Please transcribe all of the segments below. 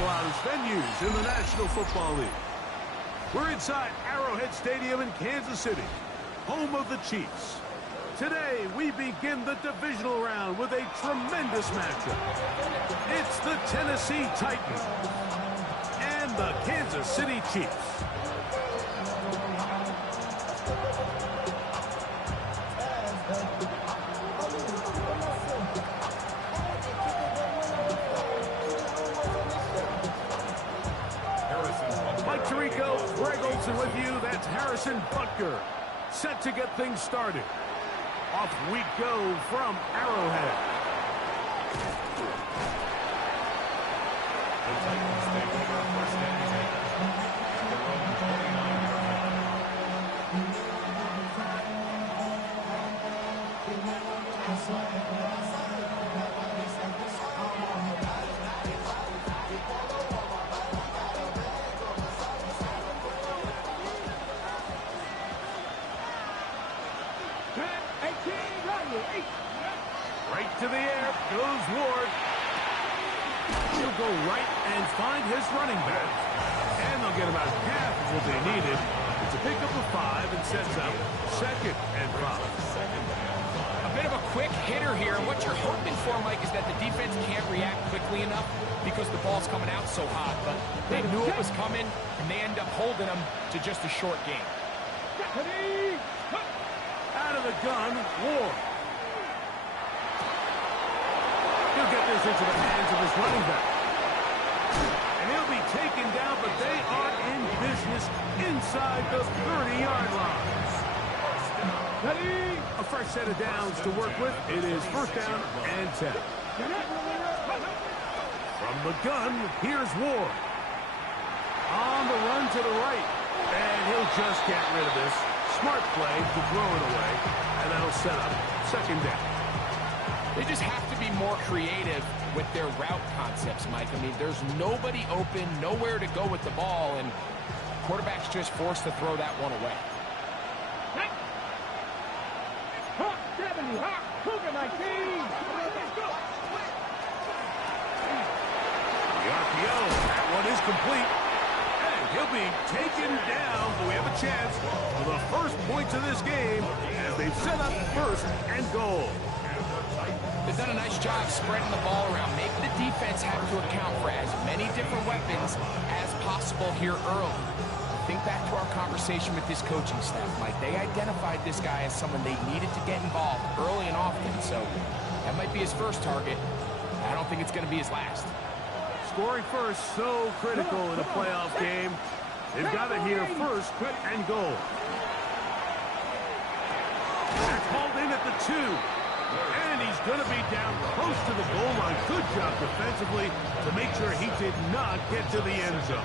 the loudest venues in the National Football League. We're inside Arrowhead Stadium in Kansas City, home of the Chiefs. Today, we begin the divisional round with a tremendous matchup. It's the Tennessee Titans and the Kansas City Chiefs. Mike Tirico, Greg Olsen with you. That's Harrison Butker, set to get things started. Off we go from Arrowhead. The Titans take over first down at their own 29-yard line. Right to the air goes Ward. He'll go right and find his running back. And they'll get about half of what they needed. It's a pickup of 5 and sets up 2nd and 5. A bit of a quick hitter here. And what you're hoping for, Mike, is that the defense can't react quickly enough because the ball's coming out so hot. But they knew it was coming, and they end up holding them to just a short game. Out of the gun, Ward. He'll get this into the hands of his running back. And he'll be taken down, but they are in business inside the 30-yard line. A fresh set of downs to work with. It is 1st down and 10. From the gun, here's Ward. On the run to the right. And he'll just get rid of this. Smart play to throw it away. And that'll set up 2nd down. They just have to be more creative with their route concepts, Mike. I mean, there's nobody open, nowhere to go with the ball, and quarterback's just forced to throw that one away. The RPO, that one is complete. And he'll be taken down, but we have a chance for the first points of this game as they've set up 1st and goal. They've done a nice job spreading the ball around, making the defense have to account for as many different weapons as possible here early. Think back to our conversation with this coaching staff, Mike. They identified this guy as someone they needed to get involved early and often, so that might be his first target. I don't think it's going to be his last. Scoring first, so critical in a playoff game. They've got it here 1st and goal. That's hauled in at the 2. And he's going to be down close to the goal line. Good job defensively to make sure he did not get to the end zone.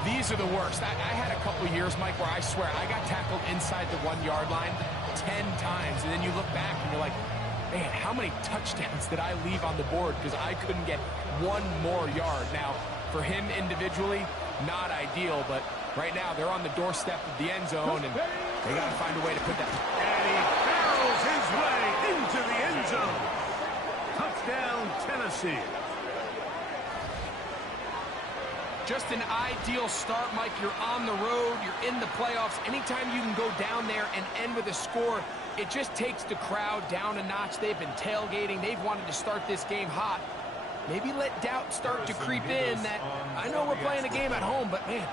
These are the worst. I had a couple years, Mike, where I swear I got tackled inside the 1-yard line 10 times. And then you look back and you're like, man, how many touchdowns did I leave on the board because I couldn't get one more yard? Now, for him individually, not ideal, but right now they're on the doorstep of the end zone, and they got to find a way to put that. And he barrels his way into the end zone. Touchdown, Tennessee. Just an ideal start, Mike. You're on the road. You're in the playoffs. Anytime you can go down there and end with a score, it just takes the crowd down a notch. They've been tailgating. They've wanted to start this game hot. Maybe let doubt start to creep in that, I know we're playing a game at home, but, man,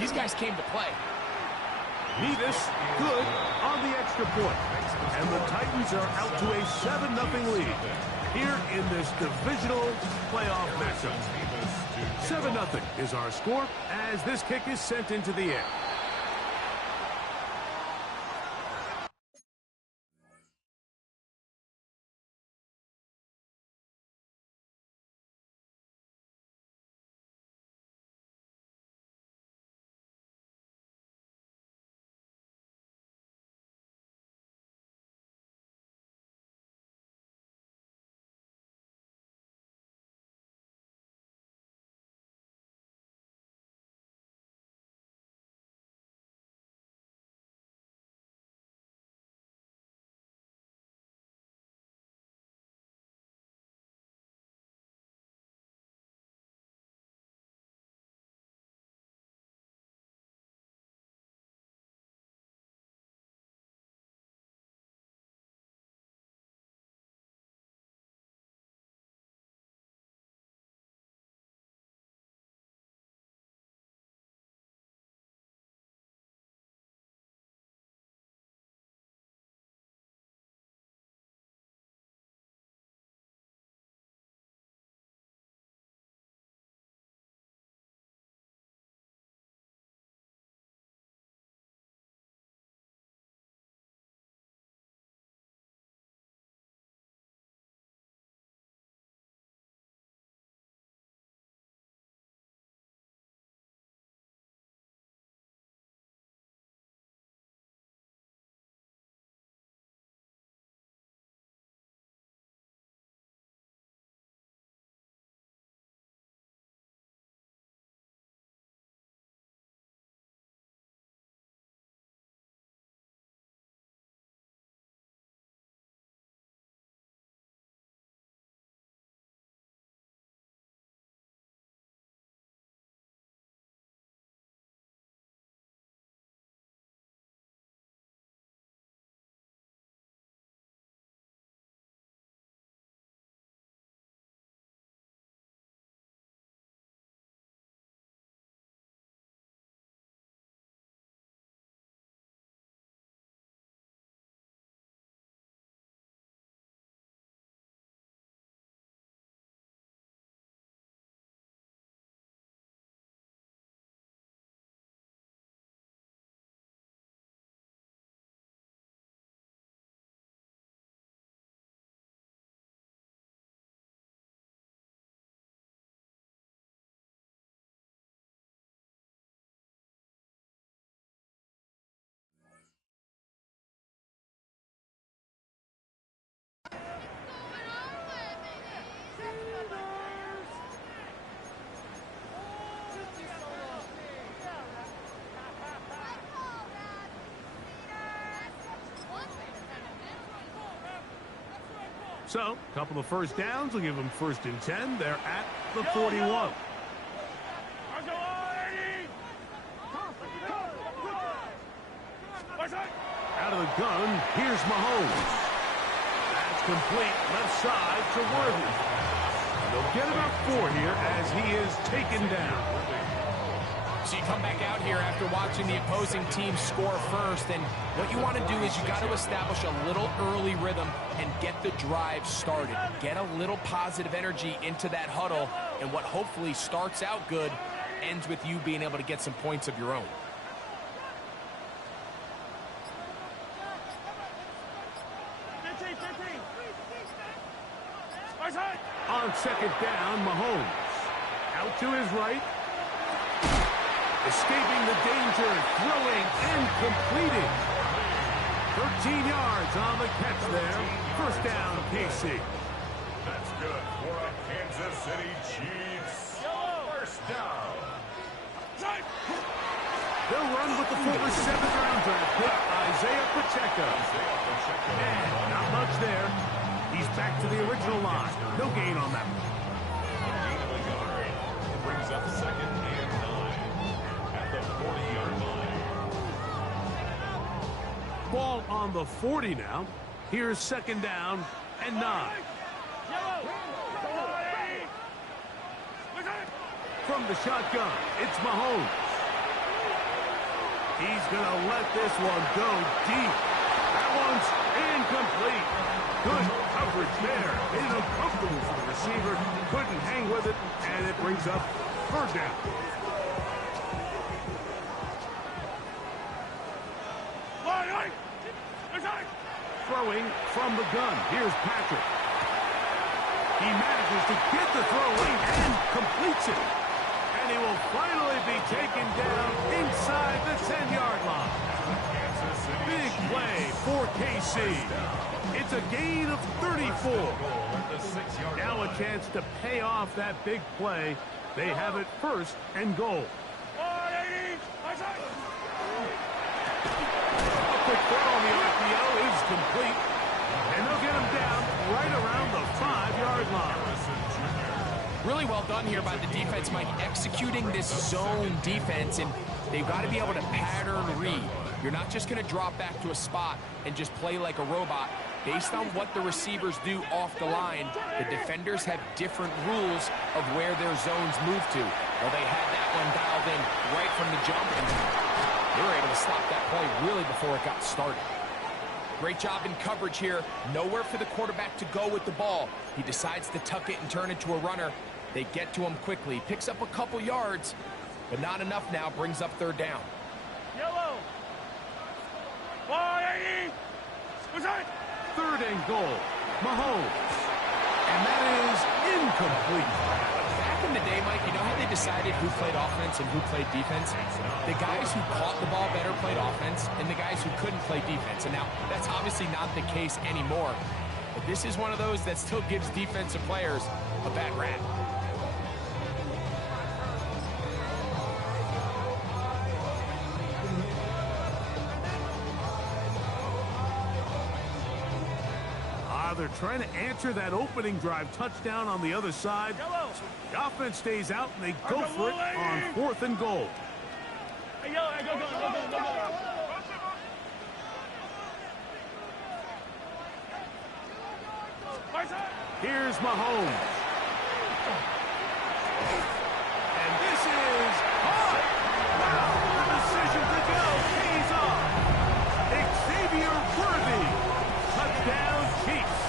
these guys came to play. Nevis good on the extra point. And the Titans are out to a 7-0 lead here in this divisional playoff matchup. 7-0 is our score as this kick is sent into the air. So, a couple of first downs will give them 1st and 10. They're at the 41. Out of the gun, here's Mahomes. That's complete, left side to Worthy. They'll get about 4 here as he is taken down. So you come back out here after watching the opposing team score first, and what you want to do is you got to establish a little early rhythm and get the drive started. Get a little positive energy into that huddle, and what hopefully starts out good ends with you being able to get some points of your own. On 2nd down, Mahomes. Out to his right. Escaping the danger, throwing and completing. 13 yards on the catch there. 1st down, KC. That's good for a Kansas City Chiefs. 1st down. They'll run with the former 7th-round draft pick, Isaiah Pacheco. And not much there. He's back to the original line. No gain on that one. Gain of a yard. Brings up 2nd and 9 at the 40-yard line. Ball on the 40 now. Here's 2nd down and 9. From the shotgun, it's Mahomes. He's going to let this one go deep. That one's incomplete. Good coverage there. Made it uncomfortable for the receiver. Couldn't hang with it, and it brings up 3rd down. Throwing from the gun. Here's Patrick. He manages to get the throw late and completes it. And he will finally be taken down inside the 10-yard line. Big play for KC. It's a gain of 34. Now a chance to pay off that big play. They have it 1st and goal. A quick throw on the RPO is complete. And they'll get him down right around the 5-yard line. Really well done here by the defense, Mike, executing this zone defense, and they've got to be able to pattern read. You're not just going to drop back to a spot and just play like a robot. Based on what the receivers do off the line, the defenders have different rules of where their zones move to. Well, they had that one dialed in right from the jump, and they were able to stop that play really before it got started. Great job in coverage here. Nowhere for the quarterback to go with the ball. He decides to tuck it and turn it to a runner. They get to him quickly. Picks up a couple yards, but not enough now. Brings up 3rd down. Yellow. 3rd and goal. Mahomes. And that is incomplete. Back in the day, Mike, you know how they decided who played offense and who played defense? The guys who caught the ball better played offense, and the guys who couldn't play defense. And now, that's obviously not the case anymore. But this is one of those that still gives defensive players a bad rap. They're trying to answer that opening drive touchdown on the other side. The offense stays out, and they go for it on 4th and goal. Here's Mahomes. And this is hard. Wow, the decision to go pays off. Xavier Worthy. Touchdown, Chiefs.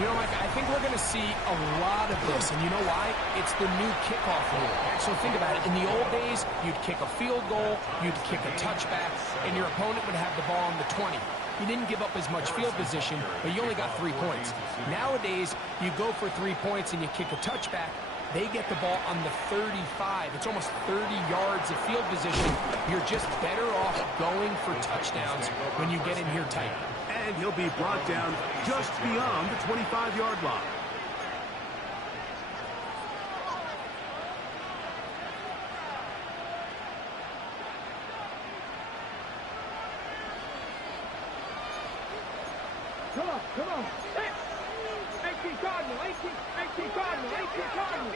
You know, Mike, I think we're going to see a lot of this, and you know why? It's the new kickoff rule. So think about it. In the old days, you'd kick a field goal, you'd kick a touchback, and your opponent would have the ball on the 20. You didn't give up as much field position, but you only got 3 points. Nowadays, you go for 3 points and you kick a touchback. They get the ball on the 35. It's almost 30 yards of field position. You're just better off going for touchdowns when you get in here tight. And he'll be brought down just beyond the 25-yard line. Come on. 18 Cardinal, 18 Cardinal, 18 Cardinal.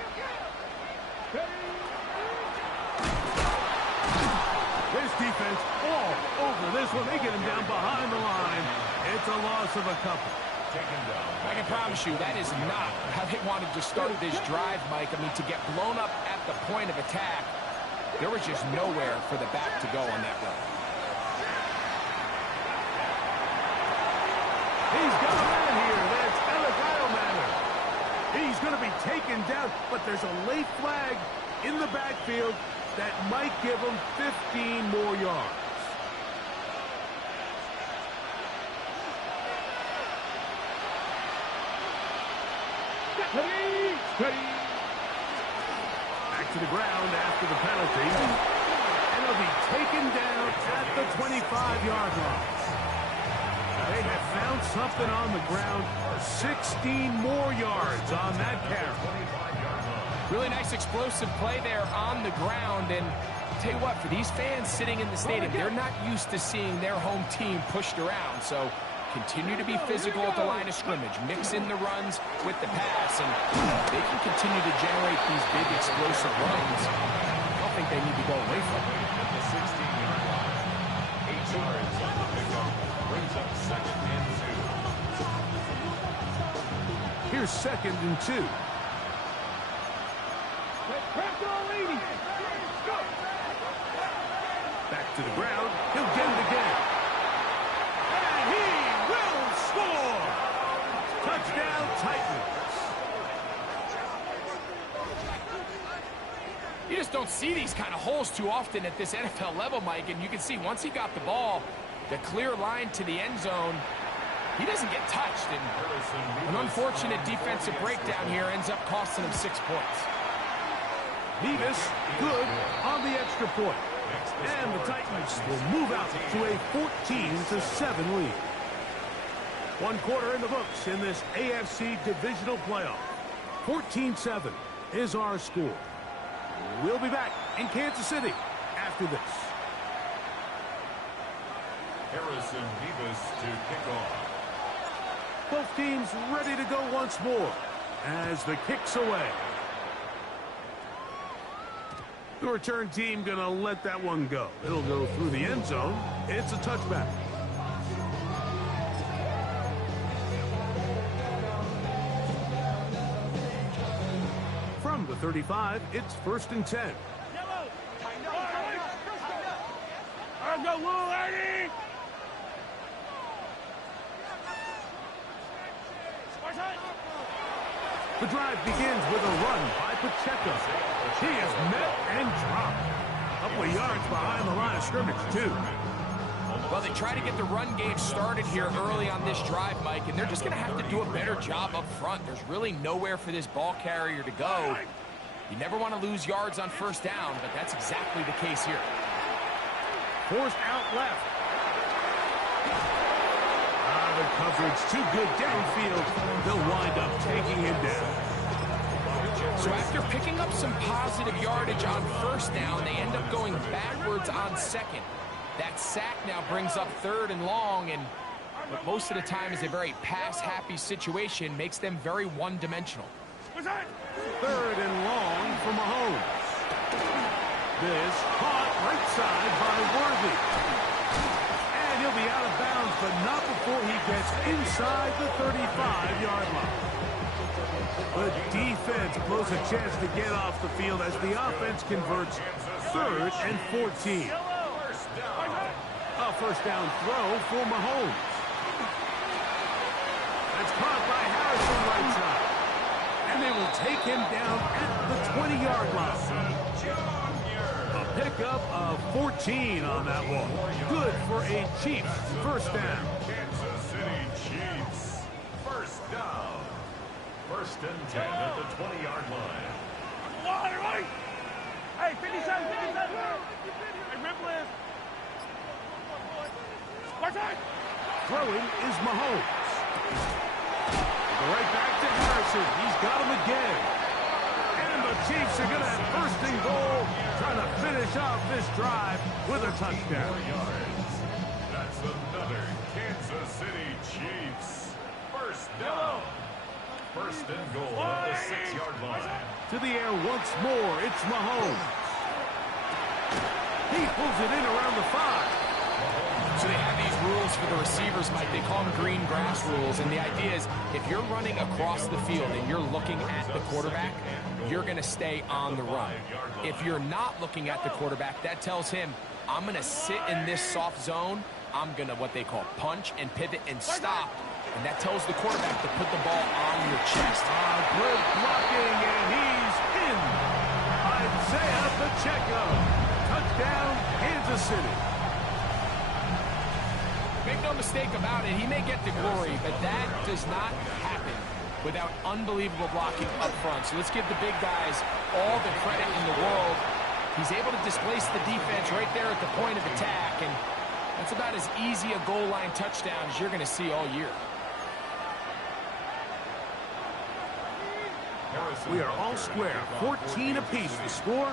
This defense all over this one. They get him down behind the line. It's a loss of a couple. I can promise you that is not how they wanted to start this drive, Mike. I mean, to get blown up at the point of attack, there was just nowhere for the back to go on that run. He's got a man here. That's Elikyle Manor. He's going to be taken down, but there's a late flag in the backfield that might give him 15 more yards. Back to the ground after the penalty. And he'll be taken down at the 25-yard line. They have found something on the ground. 16 more yards on that carry. Really nice explosive play there on the ground. And I'll tell you what, for these fans sitting in the stadium, they're not used to seeing their home team pushed around. So continue to be physical at the line of scrimmage. Mix in the runs with the pass. And they can continue to generate these big explosive runs. I don't think they need to go away from it. At the 16-yard line, 8 yards on the pickup. Brings up 2nd and 2. Here's 2nd and 2. Back to the ground. He'll get it again. And he will score! Touchdown, Titans. You just don't see these kind of holes too often at this NFL level, Mike. And you can see once he got the ball, the clear line to the end zone, he doesn't get touched. And an unfortunate defensive breakdown here ends up costing him 6 points. Nevis, good on the extra point. And the Titans will move out to a 14-7 lead. 1 quarter in the books in this AFC divisional playoff. 14-7 is our score. We'll be back in Kansas City after this. Harrison Nevis to kick off. Both teams ready to go once more as the kick's away. The return team going to let that one go. It'll go through the end zone. It's a touchback. From the 35, it's 1st and 10. Go, little lady! The drive begins with a run by Pacheco. He is met and dropped. A couple of yards behind the line of scrimmage, too. Well, they try to get the run game started here early on this drive, Mike, and they're just going to have to do a better job up front. There's really nowhere for this ball carrier to go. You never want to lose yards on 1st down, but that's exactly the case here. Forced out left. The coverage too good downfield. They'll wind up taking him down. So after picking up some positive yardage on 1st down, they end up going backwards on 2nd. That sack now brings up 3rd and long, and what most of the time is a very pass-happy situation, makes them very one-dimensional. 3rd and long for Mahomes. This caught right side by Worthy. And he'll be out of bounds, but not before he gets inside the 35-yard line. The defense blows a chance to get off the field as the offense converts 3rd and 14. A 1st down throw for Mahomes. That's caught by Harrison right side. And they will take him down at the 20-yard line. A pickup of 14 on that one. Good for a Chiefs 1st down. Kansas City Chiefs. 1st down. 1st and 10 at the 20-yard line. Hey, 57, 57. Hey, Ripley. Throwing is Mahomes. Right back to Harrison. He's got him again. And the Chiefs are going to have 1st and goal, trying to finish off this drive with a touchdown. 4 yards. That's another Kansas City Chiefs. First down. First and goal at the 6-yard line. To the air once more. It's Mahomes. He pulls it in around the 5. So they have these rules for the receivers, Mike. They call them green grass rules. And the idea is if you're running across the field and you're looking at the quarterback, you're going to stay on the run. If you're not looking at the quarterback, that tells him, I'm going to sit in this soft zone. I'm going to what they call punch and pivot and stop. And that tells the quarterback to put the ball on your chest. Good blocking, and he's in. Isaiah Pacheco. Touchdown, Kansas City. Make no mistake about it, he may get the glory, but that does not happen without unbelievable blocking up front. So let's give the big guys all the credit in the world. He's able to displace the defense right there at the point of attack, and that's about as easy a goal line touchdown as you're going to see all year. We are all square. 14 apiece the score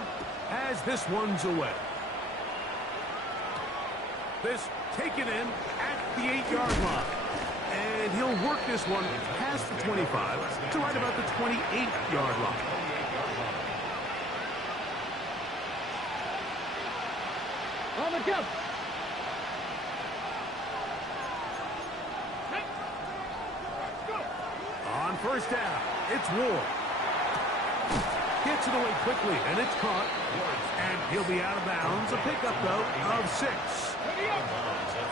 as this one's away. This taken in at the 8-yard line. And he'll work this one past the 25 to right about the 28-yard line. On the jump. On first down, it's Ward. Gets it away quickly, and it's caught. And he'll be out of bounds. A pickup, though, of 6.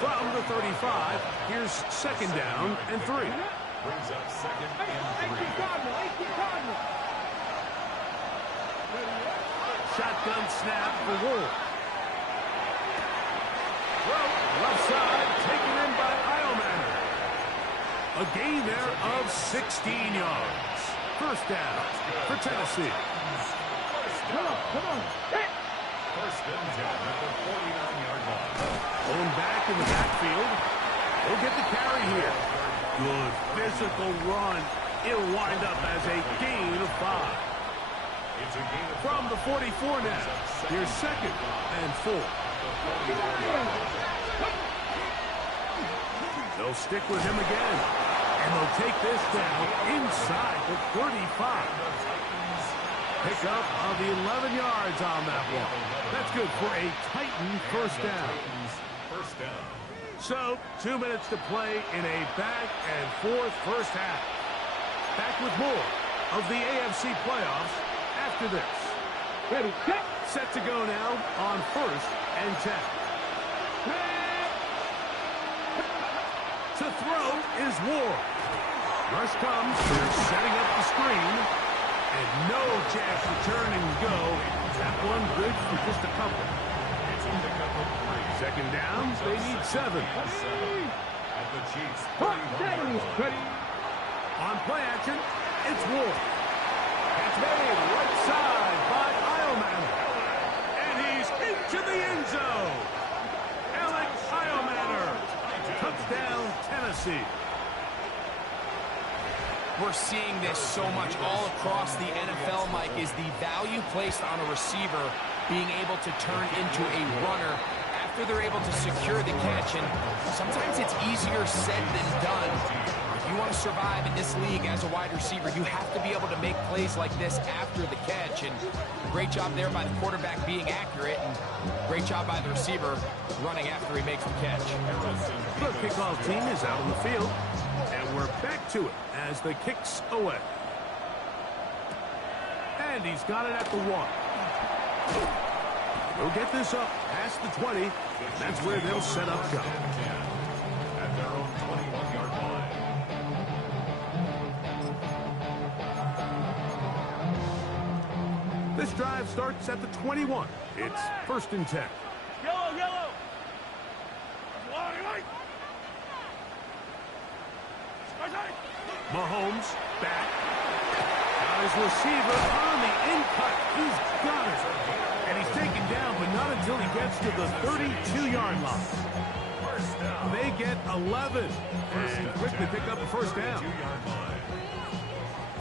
From the 35, here's second down and 3. Brings up second and 3. Shotgun snap for Ward. Left side, taken in by Iomanner. A gain there of 16 yards. First down for Tennessee. Come on. First and 10 at the 49-yard line. Going back in the backfield. He'll get the carry here. Good physical run. It'll wind up as a gain of 5. It's a gain of From the 44 now. Here's second and 4. They'll stick with him again. And they'll take this down inside the 35. Pick up of the 11 yards on that one. That's good for a Titan first down. First down. So, 2 minutes to play in a back-and-forth first half. Back with more of the AFC playoffs after this. Ready, set. Set to go now on first and 10. To throw is Ward. Rush comes. They're setting up the screen. And no chance to turn and go. That one good for just a couple. It's a pickup of 3. Second down, they need 7. At the Chiefs' Hot 31-yard down. line. Ready. On play action, it's Ward. It's made right side by Iomanner. And he's into the end zone. Alex Iomanner. Touchdown, Tennessee. We're seeing this so much all across the NFL, Mike, is the value placed on a receiver being able to turn into a runner after they're able to secure the catch. And sometimes it's easier said than done. If you want to survive in this league as a wide receiver, you have to be able to make plays like this after the catch. And great job there by the quarterback being accurate, and great job by the receiver running after he makes the catch. The kickoff team is out on the field, and we're back to it as the kick's away. And he's got it at the 1. He'll get this up past the 20. That's where they'll set up shop. At their own 21-yard line. This drive starts at the 21. It's first and 10. Yellow. Mahomes back. Now his receiver on the in cut. He's got it. And he's taken down, but not until he gets to the 32-yard line. First down. They get 11. And quickly pick up a first down. 2-yard line.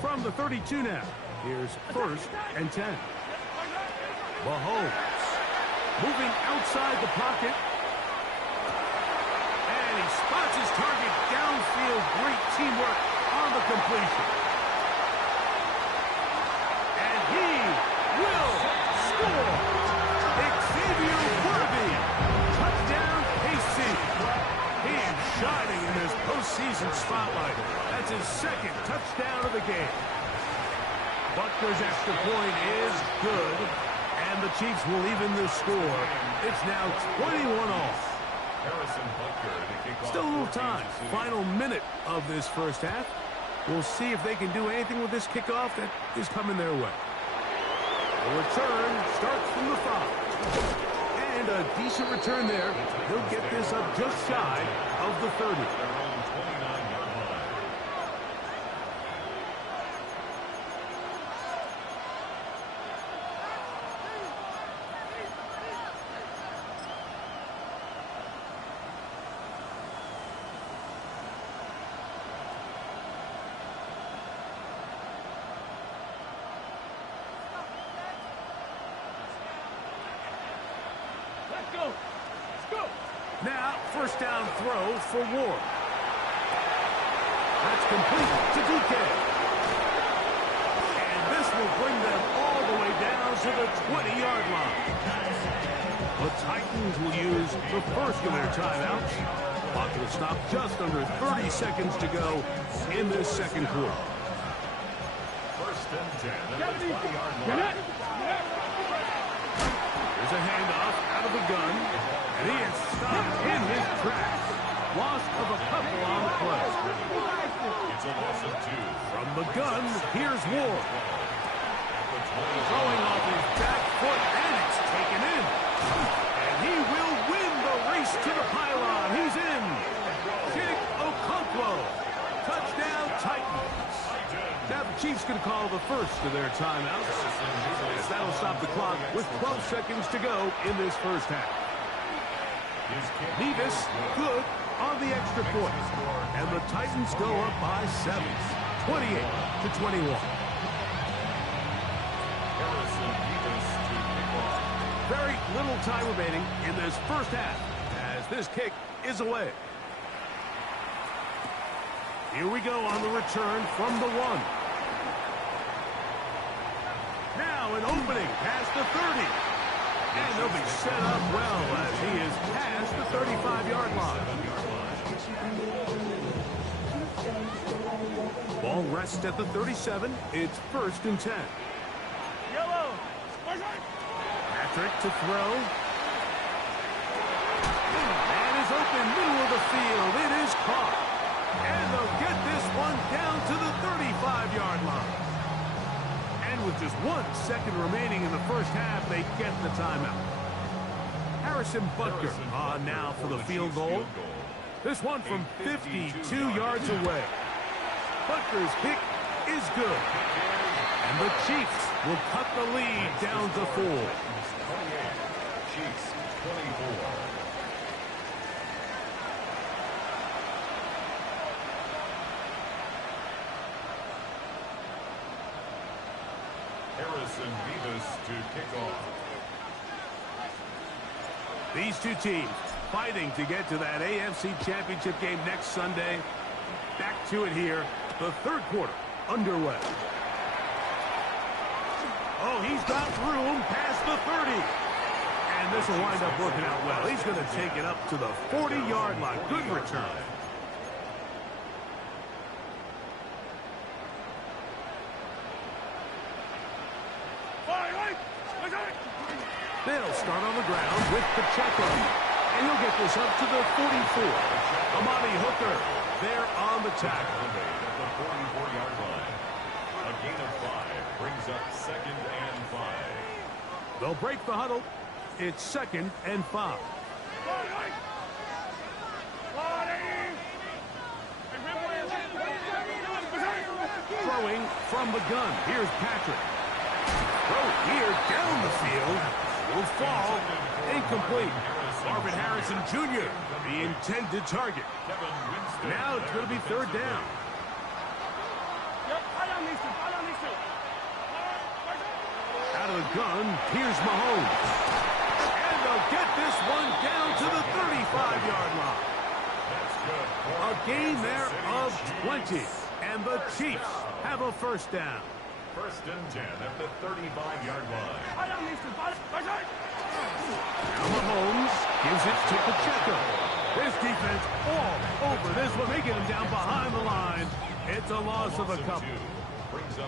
From the 32 now. Here's first and 10. Mahomes moving outside the pocket. And he spots his target downfield. Great teamwork touchdown of the game. Butker's extra point is good, and the Chiefs will even the score. It's now 21-all. Harrison Butker to kick off. Still a little time. Final minute of this first half. We'll see if they can do anything with this kickoff that is coming their way. The return starts from the 5. And a decent return there. He'll get this up just shy of the 30. Their own 29-yard line. Let's go. Let's go. Now, first down throw for Ward. That's complete to DK. And this will bring them all the way down to the 20-yard line. The Titans will use the first of their timeouts. Clock will stop just under 30 seconds to go in this second quarter. First and 10 at the 20-yard line. There's a handoff out of the gun, and he is stopped in his tracks. Loss of a couple on the play. It's a loss of 2. From the gun, here's Ward. Throwing off his back foot, and it's taken in. And he will win the race to the pylon. He's in. Chig Okonkwo. Touchdown, Titans. Now the Chiefs can call the first of their timeouts. As that'll stop the clock with 12 seconds to go in this first half. Nevis, good on the extra point. And the Titans go up by 7. 28-21. Harrison Nevis to kick off. Very little time remaining in this first half as this kick is away. Here we go on the return from the 1. Now an opening past the 30. And they'll be set up well as he is past the 35-yard line. Ball rests at the 37. It's first and 10. Yellow. Patrick to throw. Man is open, middle of the field. It is caught. And they'll get this one down to the 35-yard line. And with just 1 second remaining in the first half, they get the timeout. Harrison Butker on now for the field goal. This one from 52 yards away. Butker's kick is good. And the Chiefs will cut the lead down to 4. 28. Chiefs 24. Harrison Nevis to kick off. These two teams fighting to get to that AFC Championship game next Sunday. Back to it here. The third quarter underway. Oh, he's got room past the 30. And this will wind up working out well. He's going to take it up to the 40-yard line. Good return. They'll start on the ground with Pacheco. And he'll get this up to the 44. Amani Hooker there on the tackle. At the 44-yard line. A gain of 5 brings up 2nd and 5. They'll break the huddle. It's 2nd and 5. Throwing from the gun. Here's Patrick. Throw here down the field. Will fall. Incomplete. Marvin Harrison Jr., the intended target. Now it's going to be third down. Out of the gun, here's Mahomes. And they'll get this one down to the 35-yard line. A gain there of 20. And the Chiefs have a first down. First and 10 at the 35-yard line. Now Mahomes gives it to Pacheco. This defense all over this one, making him down behind the line. It's a loss of a couple.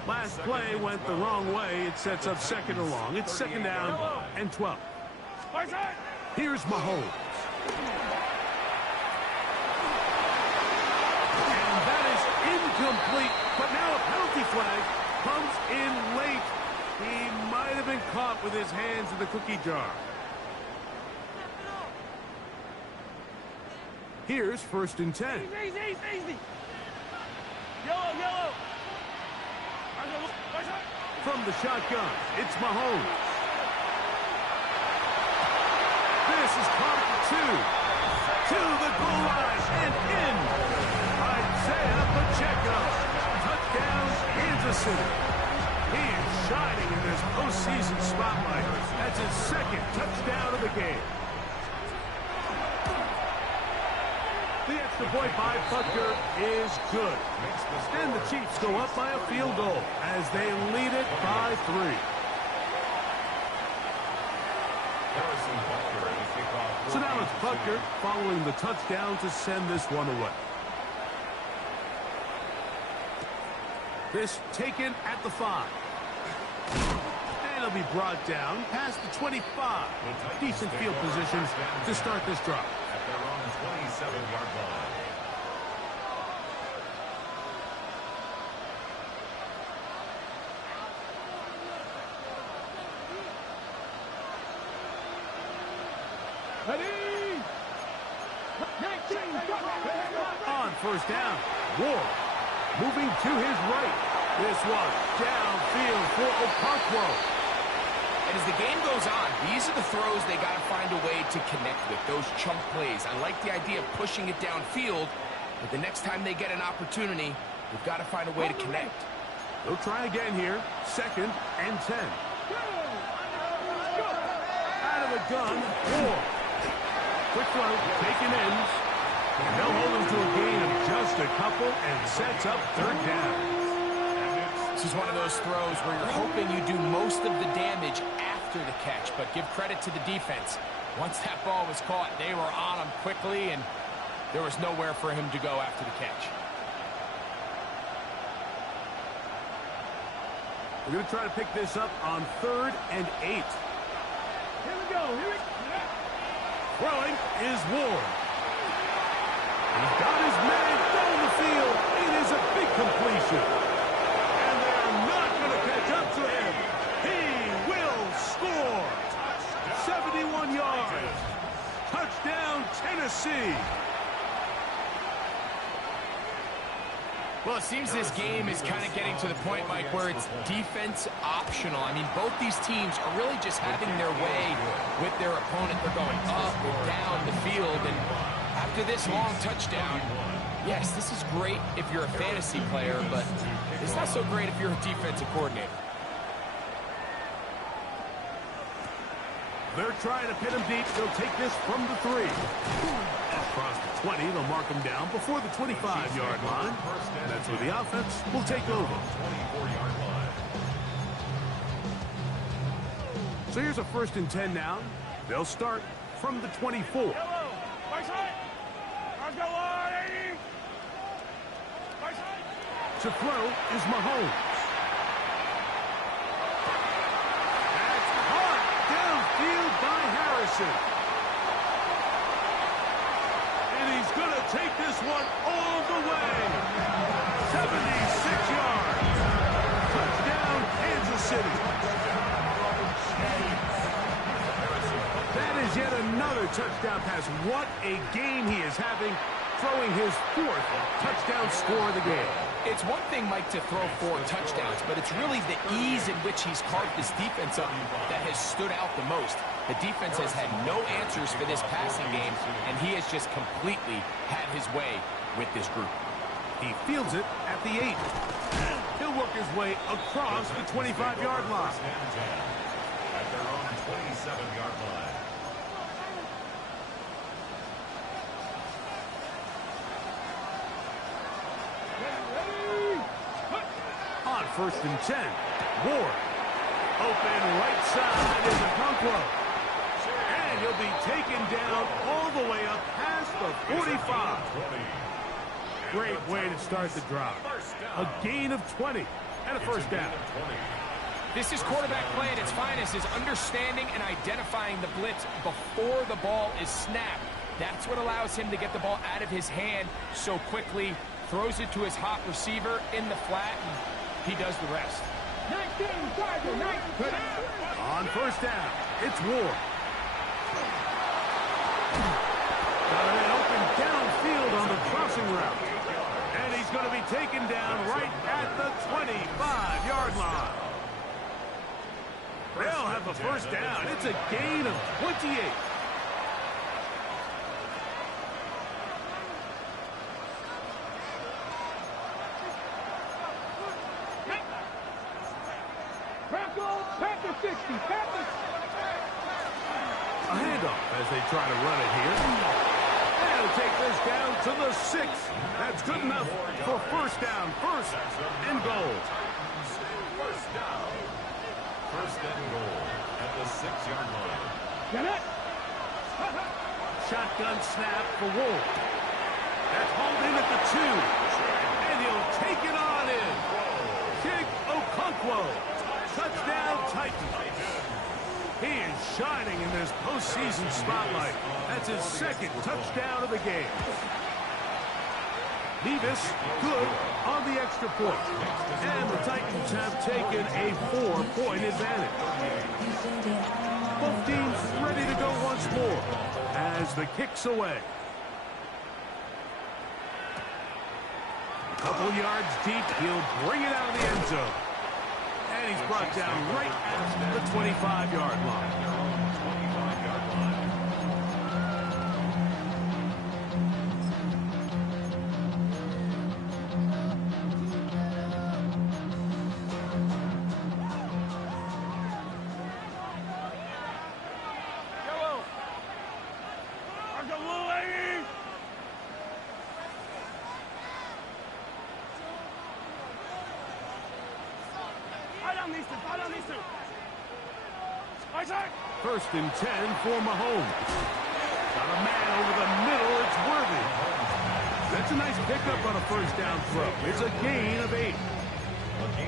Last play went the wrong way. It sets up second and long. It's second down and 12. Here's Mahomes. And that is incomplete. But now a penalty flag comes in late. He might have been caught with his hands in the cookie jar. Here's first and 10. Easy. Yellow. From the shotgun, it's Mahomes. This is caught at 2. To the goal line and in. Isaiah Pacheco. Touchdown, Kansas City. He is shining in this postseason spotlight. That's his second touchdown of the game. The extra point by Butker is good. And the Chiefs go up by a field goal as they lead it by 3. So now it's Butker following the touchdown to send this one away. This taken at the 5. And it'll be brought down past the 25. Decent field position to start this drive. At their own 27-yard line. On first down, Ward moving to his right. This one downfield for Okonkwo. And as the game goes on, these are the throws they got to find a way to connect with, those chunk plays. I like the idea of pushing it downfield, but the next time they get an opportunity, they've got to find a way to connect. They'll try again here. Second and 10. Out of the gun, Ward. Quick throw, taken in. And they'll hold him to a gain of just a couple and sets up third down. This is one of those throws where you're hoping you do most of the damage after the catch, but give credit to the defense. Once that ball was caught, they were on him quickly, and there was nowhere for him to go after the catch. We're going to try to pick this up on 3rd and 8. Here we go. Throwing is Ward. He's got his man down the field. It is a big completion. And they're not going to catch up to him. He will score. 71 yards. Touchdown, Tennessee. Well, it seems this game is kind of getting to the point, Mike, where it's defense optional. I mean, both these teams are really just having their way with their opponent. They're going up and down the field, and after this long touchdown, yes, this is great if you're a fantasy player, but it's not so great if you're a defensive coordinator. They're trying to pin him deep. They'll take this from the 3. Across the 20, they'll mark him down before the 25-yard line. That's where the offense will take over. 24-yard line. So here's a 1st and 10 now. They'll start from the 24. To throw is Mahomes. That's caught downfield by Harrison. And he's going to take this one all the way. 76 yards. Touchdown, Kansas City. That is yet another touchdown pass. What a game he is having, throwing his 4th touchdown score of the game. It's one thing, Mike, to throw 4 touchdowns, but it's really the ease in which he's carved this defense up that has stood out the most. The defense has had no answers for this passing game, and he has just completely had his way with this group. He fields it at the 8. He'll work his way across the 25-yard line. At their own 27-yard line. On 1st and 10, Ward. Open right side is Okonkwo. And he'll be taken down all the way up past the 45. Great way to start the drive. A gain of 20 and a first down. This is quarterback play at its finest, is understanding and identifying the blitz before the ball is snapped. That's what allows him to get the ball out of his hand so quickly, throws it to his hot receiver in the flat, and he does the rest. 19, Charger, 19. On first down, it's Ward. Got a man open downfield on the crossing route. And he's going to be taken down right at the 25-yard line. They'll have a first down. It's a gain of 28. Packer 60, Packer. A handoff as they try to run it here. And he'll take this down to the 6. That's good enough for first down. First and goal. First down. First and goal at the 6-yard line. Get it. Shotgun snap for Wolf. That's hauled in at the 2. And he'll take it on in. Chig Okonkwo. Touchdown Titans. He is shining in this postseason spotlight. That's his second touchdown of the game. Nevis good on the extra point. And the Titans have taken a 4-point advantage. Both teams ready to go once more as the kick's away. A couple yards deep, he'll bring it out of the end zone. And he's brought down right at the 25-yard line. First and 10 for Mahomes. Got a man over the middle. It's Worthy. That's a nice pickup on a first down throw. It's a gain of 8.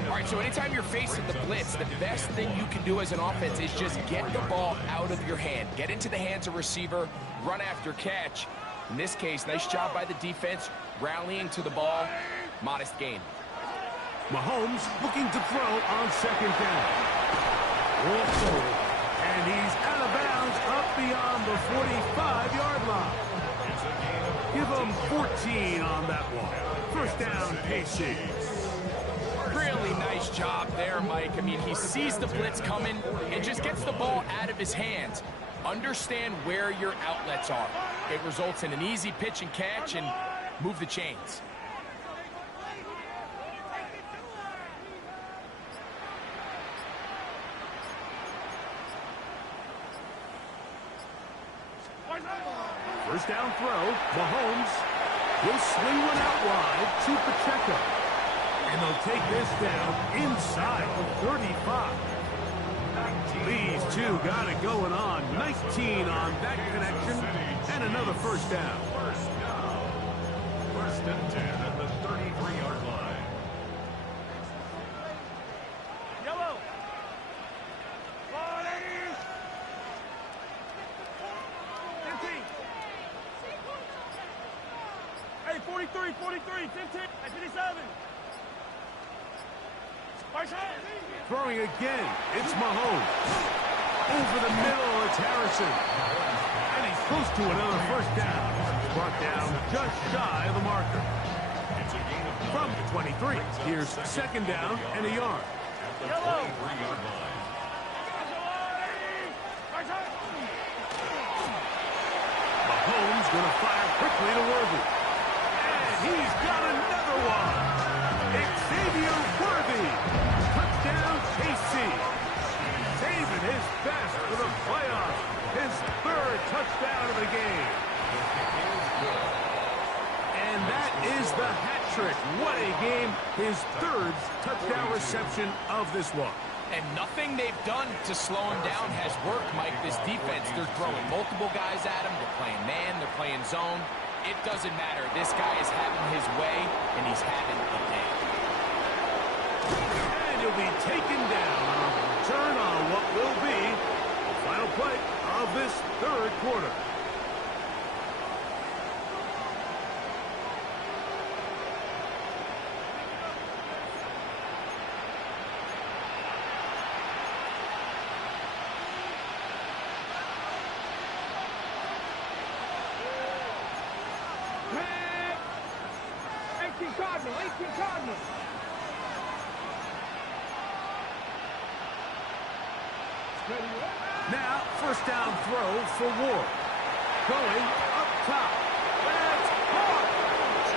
All right, so anytime you're facing the blitz, the best thing you can do as an offense is just get the ball out of your hand. Get into the hands of receiver, run after catch. In this case, nice job by the defense, rallying to the ball. Modest gain. Mahomes looking to throw on second down. Whoa. And he's out of bounds up beyond the 45-yard line. Give him 14 on that one. First down, KC. Really nice job there, Mike. I mean, he sees the blitz coming and just gets the ball out of his hands. Understand where your outlets are. It results in an easy pitch and catch and move the chains. First down throw, Mahomes will swing one out wide to Pacheco. And they'll take this down inside the 35. These two got it going on. 19 on that connection, and another first down. First and 10 at the 33-yard line. Yellow. 15. Hey, 43, 43, 15, 57. Throwing again, it's Mahomes. Over the middle, it's Harrison. And he's close to another first down. Brought down just shy of the marker. From the 23, here's second down and a yard. Yellow. Mahomes going to fire quickly to Worthy. And he's got another one. Xavier Worthy. Touchdown, KC. Saving his best for the playoffs. His third touchdown of the game. And that is the hat trick. What a game. His third touchdown reception of this one. And nothing they've done to slow him down has worked, Mike. This defense, they're throwing multiple guys at him. They're playing man, they're playing zone. It doesn't matter. This guy is having his way, and he's having a day. will be taken down on the return on what will be the final play of this third quarter. Cardinal, 18 Cardinal. Now, first down throw for Ward. Going up top. That's caught.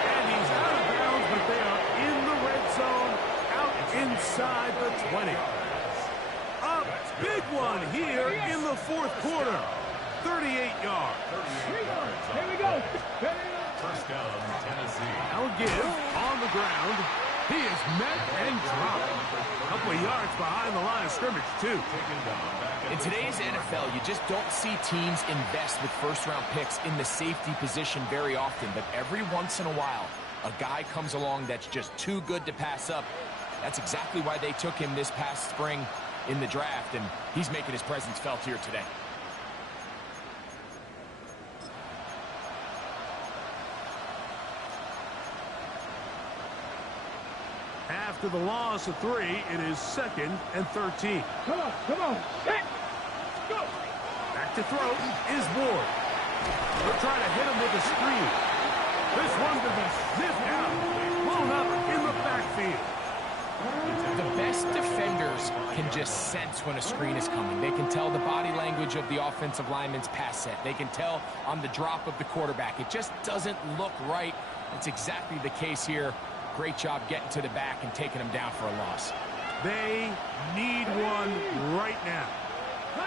And he's out of bounds, but they are in the red zone, out inside the 20. A big one here in the fourth quarter. 38 yards. Here we go. First down, Tennessee. Now give on the ground. He is met and dropped. A couple of yards behind the line of scrimmage, too. In today's NFL, you just don't see teams invest with first-round picks in the safety position very often. But every once in a while, a guy comes along that's just too good to pass up. That's exactly why they took him this past spring in the draft, and he's making his presence felt here today. After the loss of 3, it is 2nd and 13. Come on, come on. Let's go. Back to throw is Ward. They're trying to hit him with a screen. This one to be sniffed out. Blown up in the backfield. The best defenders can just sense when a screen is coming. They can tell the body language of the offensive lineman's pass set. They can tell on the drop of the quarterback. It just doesn't look right. It's exactly the case here. Great job getting to the back and taking him down for a loss. They need one right now.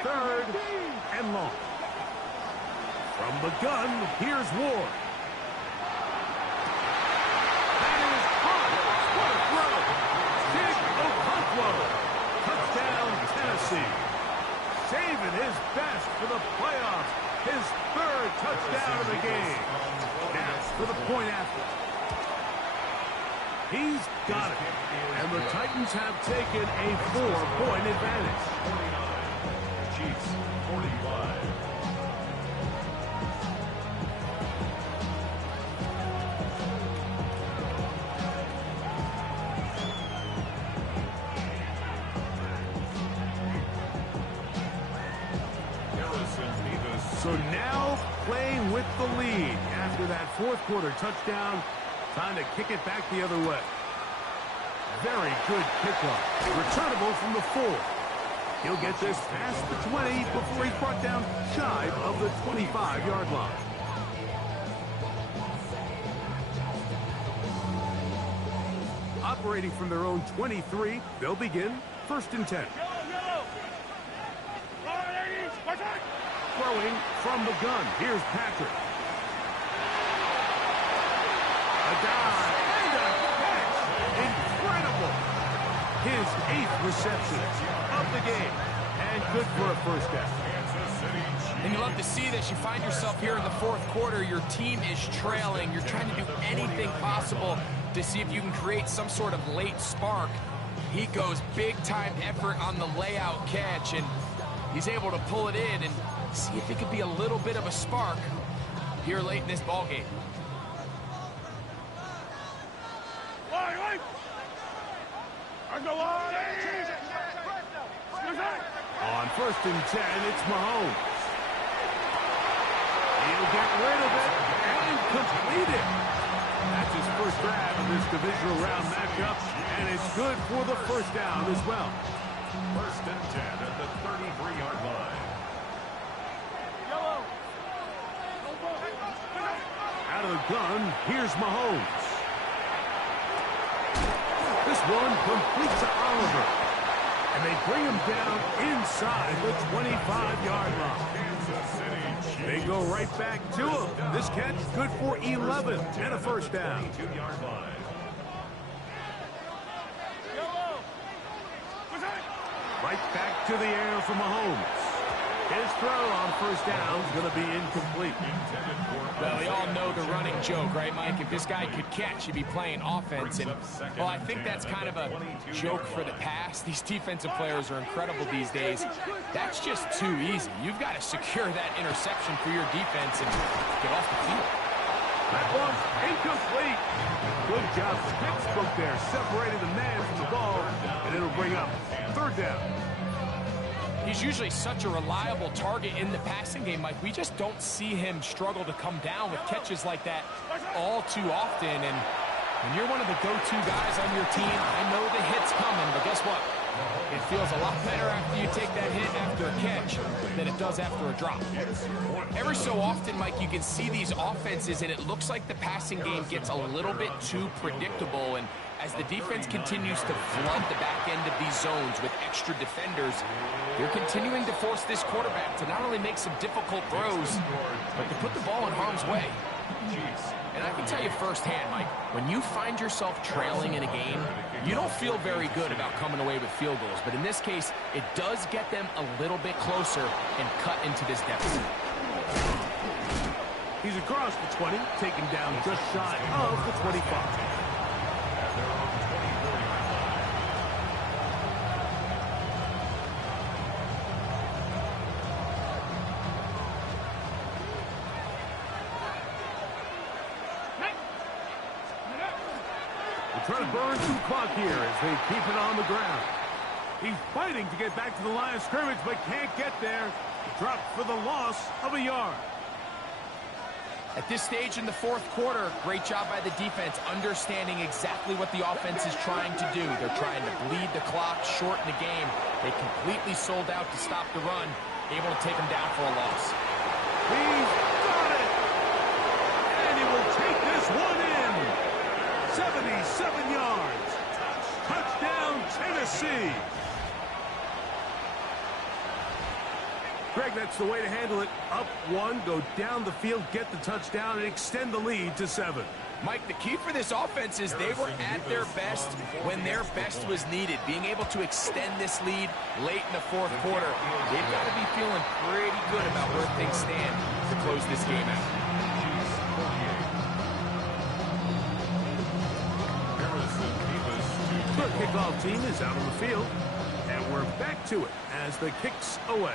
3rd and long. From the gun, here's Ward. That is hot. What a throw. Big Okonkwo. Touchdown, Tennessee. Saving his best for the playoffs. His 3rd touchdown of the game. Now for the point after. He's got it. And the Titans have taken a 4-point advantage. 49. Chiefs, 45. So now playing with the lead after that fourth quarter touchdown. Time to kick it back the other way. Very good kickoff. Returnable from the 4. He'll get this past the 20 before he's brought down shy of the 25-yard line. Operating from their own 23, they'll begin 1st and 10. Throwing from the gun. Here's Patrick. A dive and a catch. Incredible. His 8th reception of the game. And good for a first down. And you love to see this. You find yourself here in the fourth quarter. Your team is trailing. You're trying to do anything possible to see if you can create some sort of late spark. He goes big-time effort on the layout catch, and he's able to pull it in and see if it could be a little bit of a spark here late in this ballgame. On 1st and 10, it's Mahomes. He'll get rid of it and complete it. That's his first grab in this divisional round matchup, and it's good for the first down as well. 1st and 10 at the 33-yard line. Out of the gun, here's Mahomes. This one complete to Oliver. And they bring him down inside the 25-yard line. They go right back to him. This catch good for 11 and a first down. 2-yard line. Right back to the air for Mahomes. His throw on first down is going to be incomplete. Well, we all know the running joke, right, Mike? If this guy could catch, he'd be playing offense. And, well, I think that's kind of a joke for the pass. These defensive players are incredible these days. That's just too easy. You've got to secure that interception for your defense and get off the field. That one's incomplete. Good job. Textbook there, separating the man from the ball, and it'll bring up third down. He's usually such a reliable target in the passing game, Mike. We just don't see him struggle to come down with catches like that all too often. And when you're one of the go-to guys on your team, I know the hit's coming, but guess what? It feels a lot better after you take that hit after a catch than it does after a drop. Every so often, Mike, you can see these offenses, and it looks like the passing game gets a little bit too predictable. And as the defense continues to flood the back end of these zones with extra defenders, they're continuing to force this quarterback to not only make some difficult throws, but to put the ball in harm's way. And I can tell you firsthand, Mike, when you find yourself trailing in a game, you don't feel very good about coming away with field goals. But in this case, it does get them a little bit closer and cut into this deficit. He's across the 20, taken down just shy of the 25. Trying to burn some clock here as they keep it on the ground. He's fighting to get back to the line of scrimmage, but can't get there. Dropped for the loss of a yard. At this stage in the fourth quarter, great job by the defense, understanding exactly what the offense is trying to do. They're trying to bleed the clock, shorten the game. They completely sold out to stop the run, able to take them down for a loss. He's got it! And he will take this one in. 77 yards. Touchdown, Tennessee. Greg, that's the way to handle it. Up one, go down the field, get the touchdown, and extend the lead to 7. Mike, the key for this offense is they were at their best when their best was needed. Being able to extend this lead late in the fourth quarter, they've got to be feeling pretty good about where things stand to close this game out. The kickoff team is out on the field, and we're back to it as the kick's away.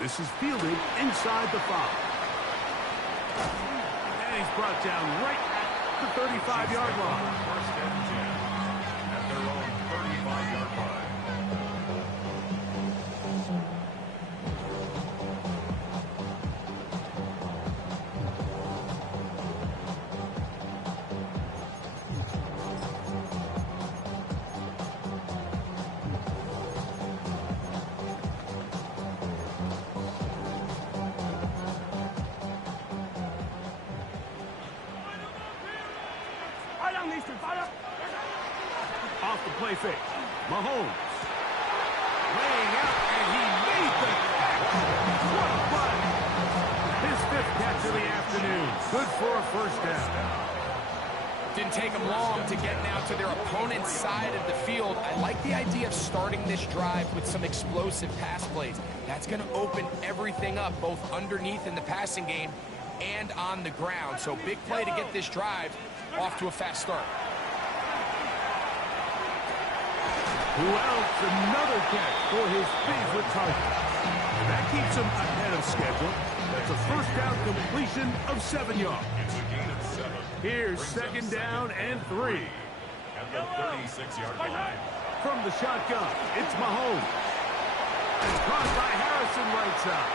This is fielded inside the 5. And he's brought down right at the 35-yard line. First and 10 at their own 35-yard line. Off the play fake. Mahomes. Laying out, and he made the catch. What a play. His 5th catch of the afternoon. Good for a first down. Didn't take them long to get now to their opponent's side of the field. I like the idea of starting this drive with some explosive pass plays. That's going to open everything up, both underneath in the passing game and on the ground. So big play to get this drive off to a fast start. Who else? Another catch for his favorite target. And that keeps him ahead of schedule. That's a first down completion of 7 yards. It's a gain of 7. Here's second down and 3. At the 36-yard line. From the shotgun, it's Mahomes. And caught by Harrison right side.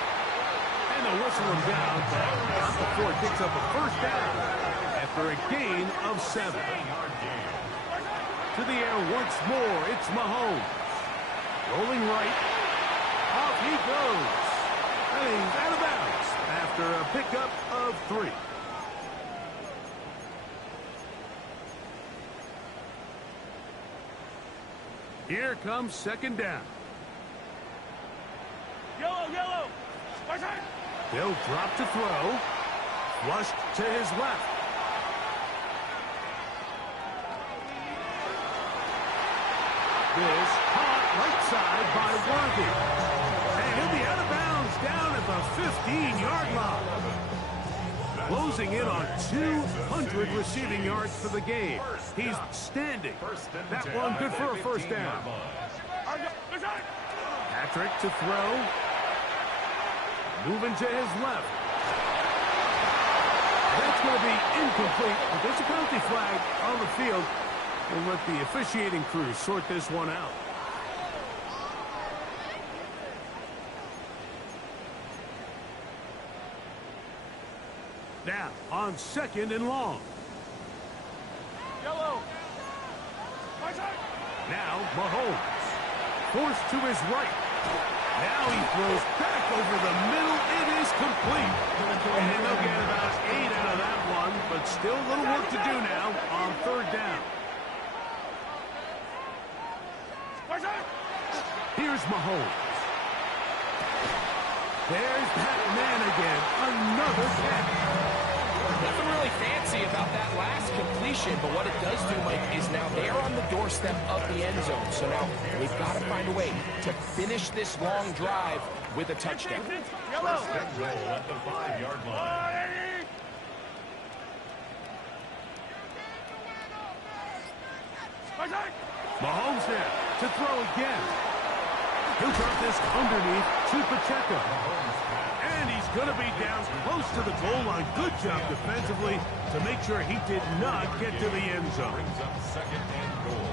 And they'll whistle him down, but not before it picks up a first down after a gain of 7. To the air once more, it's Mahomes. Rolling right. Off he goes. And he's out of bounds after a pickup of 3. Here comes second down. Yellow. They'll drop to throw. Flushed to his left. This caught right side by Worthy. down at the 15-yard line. Closing in on 200 receiving yards for the game. He's standing. That one good for a first down. Patrick to throw. Moving to his left. That's going to be incomplete. But there's a penalty flag on the field. We'll let the officiating crew sort this one out. Now, on 2nd and long. Yellow. Now, Mahomes. Forced to his right. Now he throws back over the middle. It is complete. And they'll get about 8 out of that one, but still a little work to do now on 3rd down. Here's Mahomes. There's that man again. Another catch. Nothing really fancy about that last completion, but what it does do, Mike, is now they're on the doorstep of the end zone. So now they've got to find a way to finish this long drive with a touchdown. Yellow. At the 5-yard line. Mahomes there to throw again. He'll drop this underneath to Pacheco. And he's going to be down close to the goal line. Good job defensively to make sure he did not get to the end zone. Brings up 2nd and goal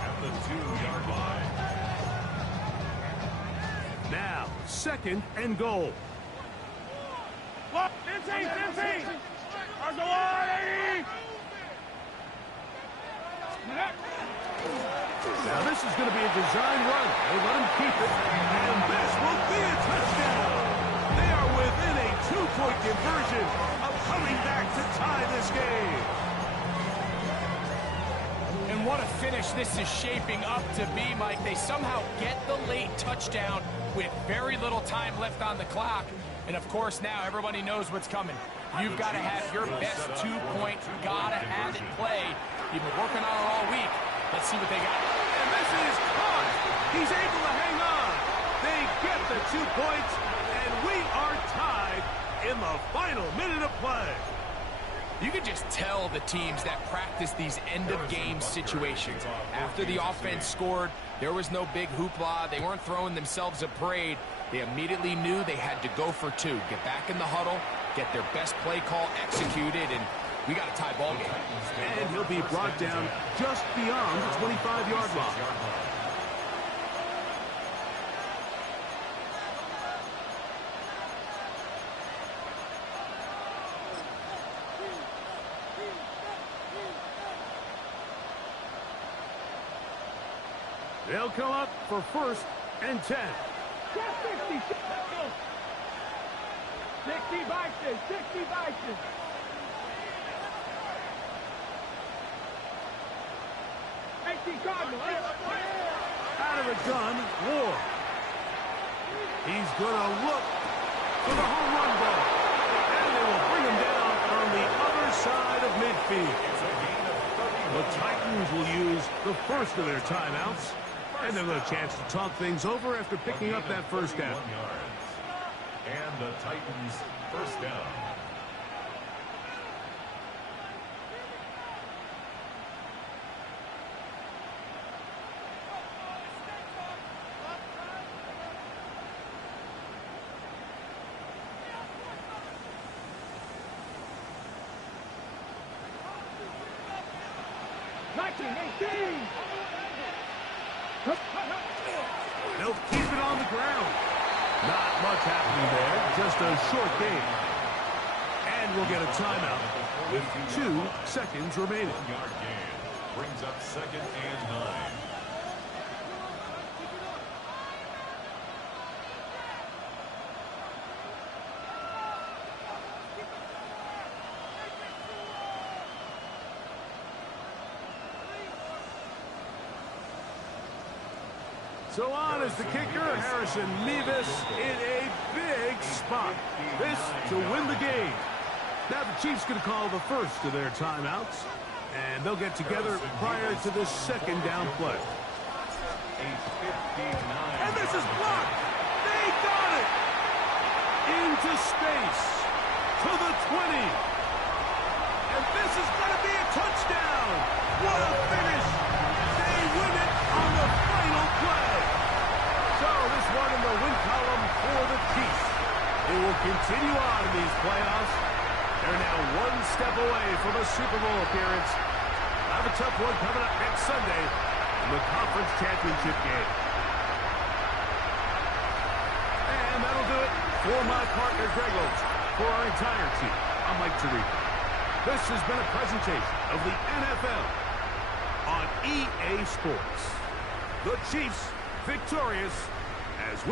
at the 2-yard line. Now, 2nd and goal. Look, 15. On the line. Now this is going to be a design run. They let him keep it, and this will be a touchdown. They are within a 2-point conversion of coming back to tie this game. And what a finish this is shaping up to be, Mike. They somehow get the late touchdown with very little time left on the clock. And, of course, now everybody knows what's coming. You've got to have your best 2-point, got to have it play. You've been working on it all week. Let's see what they got. And this is caught. He's able to hang on. They get the 2 points, and we are tied in the final minute of play. You can just tell the teams that practice these end-of-game situations. After the offense scored, there was no big hoopla. They weren't throwing themselves a parade. They immediately knew they had to go for 2. Get back in the huddle, get their best play call executed, and we got a tie ball game. And he'll be brought down just beyond the 25-yard line. They'll come up for 1st and 10. 60 Vikings. 60 Vikings. Out of the gun, Ward. He's going to look for the home run ball. And they will bring him down on the other side of midfield. The Titans will use the first of their timeouts. And they'll have a chance to talk things over after picking up that first down. And the Titans first down. They'll keep it on the ground. Not much happening there. Just a short game. And we'll get a timeout with 2 seconds remaining. 1-yard gain brings up 2nd and 9. So on is the kicker, Harrison Mevis, in a big spot. This to win the game. Now the Chiefs going to call the first of their timeouts, and they'll get together prior to this 2nd down play. A 59. And this is blocked. They got it. into space to the 20. And this is going to be a touchdown. What a finish. They win it on the final play. So this one in the win column for the Chiefs. They will continue on in these playoffs. They're now one step away from a Super Bowl appearance. I have a tough one coming up next Sunday in the conference championship game. And that'll do it for my partner, Greg Olson. For our entire team, I'm Mike Tirico. This has been a presentation of the NFL on EA Sports. The Chiefs victorious